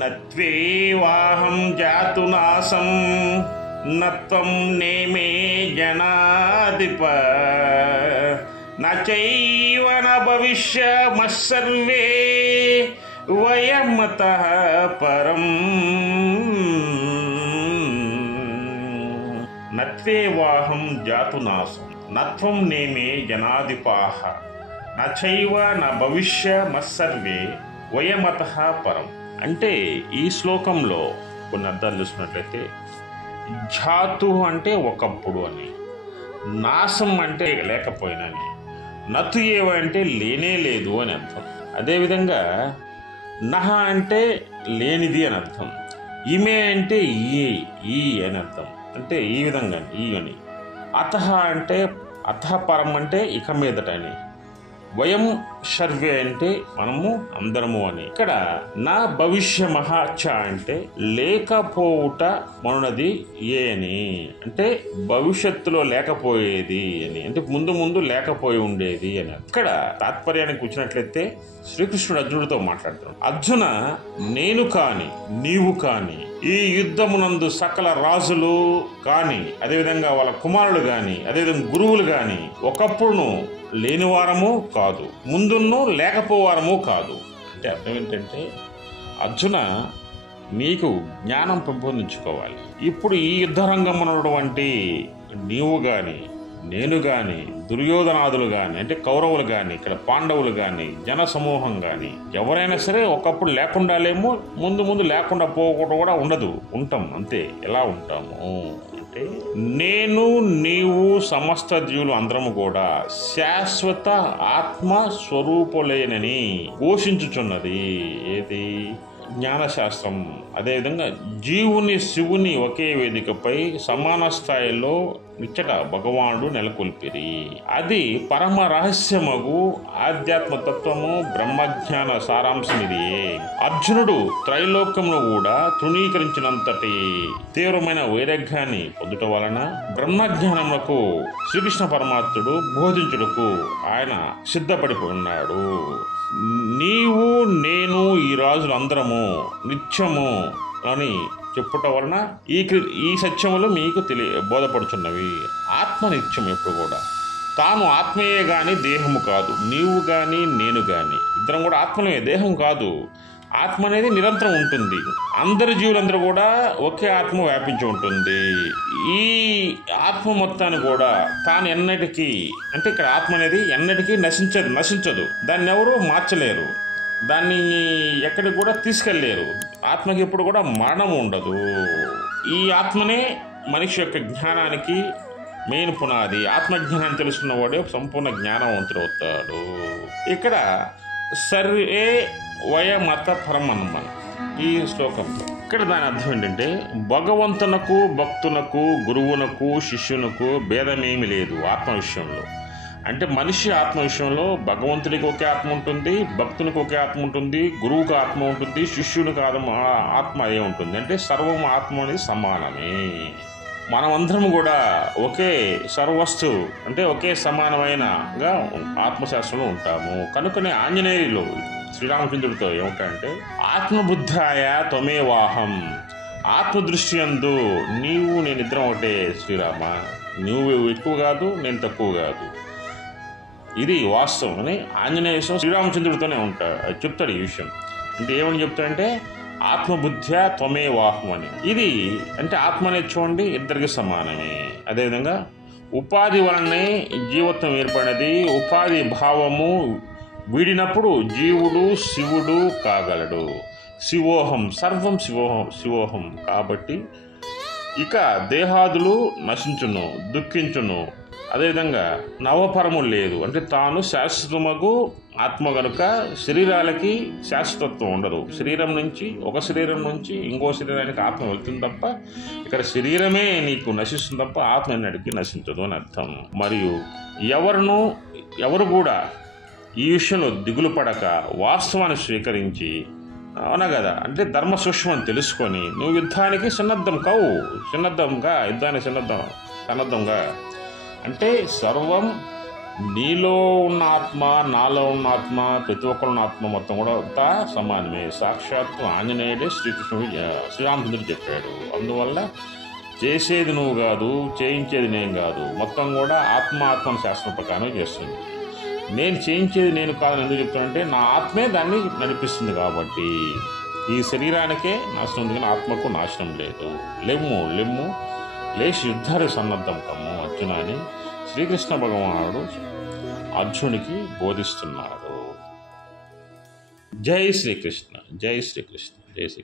నత్వేవాహం జాతునాసం నత్వం నేమే జనాధిప నచైవ న భవిష్యమస్సర్వే వయమతః పరం. నత్వేవాహం జాతునాసం నత్వం నేమే జనాధిపాః నచైవ న భవిష్యమస్సర్వే వయమతః పరం. అంటే ఈ శ్లోకంలో కొన్ని అర్థాలు చూసుకున్నట్లయితే జాతు అంటే ఒకప్పుడు అని, నాశం అంటే లేకపోయినని, నతు ఏవ అంటే లేనే లేదు అని అర్థం. అదేవిధంగా నహ అంటే లేనిది అని అర్థం, ఇమే అంటే ఈ అని అర్థం, అంటే ఈ విధంగా ఈ అని. అతః అంటే అతః పరం అంటే ఇక మీదట అని, వయం సర్వే అంటే మనము అందరము అని. ఇక్కడ నా భవిష్యమః చ అంటే లేకపోవుట మనునది ఏ అని, అంటే భవిష్యత్తులో లేకపోయేది అని, అంటే ముందు లేకపోయి ఉండేది అని. ఇక్కడ తాత్పర్యానికి వచ్చినట్లయితే శ్రీకృష్ణుడు అర్జునుడితో మాట్లాడుతున్నాడు. అర్జున, నేను కాని నీవు కాని ఈ యుద్ధమునందు సకల రాజులు కాని, అదేవిధంగా వాళ్ళ కుమారులు గాని, అదేవిధంగా గురువులు గాని ఒకప్పుడు లేనివారము కాదు, ముందున్నో లేకపోవారము కాదు. అంటే అర్థం ఏంటంటే అర్జున, నీకు జ్ఞానం పెంపొందించుకోవాలి. ఇప్పుడు ఈ యుద్ధరంగం ఉన్నటువంటి నీవు గాని, నేను గాని, దుర్యోధనాదులు గాని, అంటే కౌరవులు గాని, ఇక్కడ పాండవులు గాని, జన సమూహం గాని, ఎవరైనా సరే ఒకప్పుడు లేకుండా లేము, ముందు లేకుండా పోకుండా కూడా ఉండదు, ఉంటాం అంతే. ఎలా ఉంటాము అంటే నేను నీవు సమస్త జీవులు అందరము కూడా శాశ్వత ఆత్మ స్వరూపులేనని ఘోషించుచున్నది ఏది? జ్ఞానశాస్త్రం. అదేవిధంగా జీవుని శివుని ఒకే వేదికపై సమాన స్థాయిలో ఇచ్చట భగవానుడు నెలకొల్పిరి. అది పరమ రహస్యమగు ఆధ్యాత్మ తత్వము, బ్రహ్మజ్ఞాన సారాంశం ఇది. అర్జునుడు త్రైలోక్యమును కూడా తృణీకరించినంతటి తీవ్రమైన వైరాగ్యాన్ని పొందుట వలన బ్రహ్మజ్ఞానములకు శ్రీకృష్ణ పరమాత్ముడు బోధించుటకు ఆయన సిద్ధపడిపోయి ఉన్నాడు. నీవు నేను ఈ రాజులందరము నిత్యము అని చెప్పుట వలన ఈ సత్యములు మీకు బోధపడుచున్నవి. ఆత్మ నిత్యం ఎప్పుడు కూడా తాను ఆత్మయే గాని దేహము కాదు. నీవు గాని నేను గాని ఇద్దరం కూడా ఆత్మలే, దేహం కాదు. ఆత్మ అనేది నిరంతరం ఉంటుంది. అందరి జీవులందరూ కూడా ఒకే ఆత్మ వ్యాపించి ఉంటుంది. ఈ ఆత్మ మొత్తాన్ని కూడా తాను ఎన్నటికీ, అంటే ఇక్కడ ఆత్మ అనేది ఎన్నటికీ నశించదు. దాన్ని ఎవరు మార్చలేరు, దాన్ని ఎక్కడికి కూడా తీసుకెళ్ళలేరు. ఆత్మకి ఎప్పుడు కూడా మరణం ఉండదు. ఈ ఆత్మనే మనిషి యొక్క జ్ఞానానికి మెయిన్ పునాది. ఆత్మజ్ఞానాన్ని తెలుసుకున్నవాడే సంపూర్ణ జ్ఞానవంతుడు అవుతాడు. ఇక్కడ సర్వే వయమత పరం అన్నమాట ఈ శ్లోకంలో. ఇక్కడ దాని అర్థం ఏంటంటే భగవంతునకు, భక్తునకు, గురువునకు, శిష్యునకు భేదమేమి లేదు ఆత్మ విషయంలో. అంటే మనిషి ఆత్మ విషయంలో భగవంతుడికి ఒకే ఆత్మ ఉంటుంది, భక్తునికి ఒకే ఆత్మ ఉంటుంది, గురువుకి ఆత్మ ఉంటుంది, శిష్యునికి ఆత్మ అదే ఉంటుంది. అంటే సర్వం ఆత్మ అనేది సమానమే. మనమందరం కూడా ఒకే సర్వస్తు, అంటే ఒకే సమానమైనగా ఆత్మశాస్త్రంలో ఉంటాము. కనుకనే ఆంజనేయులు శ్రీరామచంద్రుడితో ఏమిటంటే ఆత్మబుద్ధాయ త్వమేవాహం, ఆత్మదృష్టి యందు నీవు నేనిద్దరం ఒకటే శ్రీరామ, నువ్వు ఎక్కువ కాదు, నేను తక్కువ కాదు. ఇది వాస్తవం అని ఆంజనేయ శ్రీరామచంద్రుడితోనే చెప్తాడు ఈ విషయం. అంటే ఏమని చెప్తాడంటే ఆత్మబుద్ధ్యా త్వమేవాహం అని. ఇది అంటే ఆత్మ అనేది చూడండి ఇద్దరికి సమానమే. అదేవిధంగా ఉపాధి వలనే జీవత్వం ఏర్పడినది. ఉపాధి భావము వీడినప్పుడు జీవుడు శివుడు కాగలడు. శివోహం, సర్వం శివోహం. కాబట్టి ఇక దేహాదులు నశించును, దుఃఖించును. అదేవిధంగా నవపరము లేదు, అంటే తాను శాశ్వతమగు ఆత్మ కనుక శరీరాలకి శాశ్వతత్వం ఉండదు. ఒక శరీరం నుంచి ఇంకో శరీరానికి ఆత్మ వెళ్తుంది తప్ప ఇక్కడ శరీరమే నీకు నశిస్తుంది తప్ప ఆత్మ ఎన్నటికీ నశించదు అని అర్థం. మరియు ఎవరు కూడా ఈ విషయంలో దిగులు పడక వాస్తవాన్ని స్వీకరించి, అవునా కదా, అంటే ధర్మ సూక్ష్మం తెలుసుకొని నువ్వు యుద్ధానికి సన్నద్ధంగా అంటే సర్వం నీలో ఉన్న ఆత్మ, నాలో ఉన్న ఆత్మ, ప్రతి ఒక్కరు ఉన్న ఆత్మ మొత్తం కూడా అంతా సమానమే. సాక్షాత్తు ఆంజనేయుడే శ్రీరామచంద్రుడు చెప్పాడు. అందువల్ల చేసేది నువ్వు కాదు, చేయించేది నేను కాదు, మొత్తం కూడా ఆత్మ శాస్త్రం ప్రకారం చేస్తుంది. నేను చేయించేది నేను కాదని ఎందుకు చెప్తానంటే నా ఆత్మే దాన్ని నడిపిస్తుంది కాబట్టి. ఈ శరీరానికే నాశనం ఉంది కానీ ఆత్మకు నాశనం లేదు. లెమ్ము లేచి యుద్ధాలు సన్నద్ధం కమ్ము అర్జున అని శ్రీకృష్ణ భగవానుడు అర్జునుడికి బోధిస్తున్నాడు. జై శ్రీకృష్ణ, జై శ్రీకృష్ణ, జై శ్రీ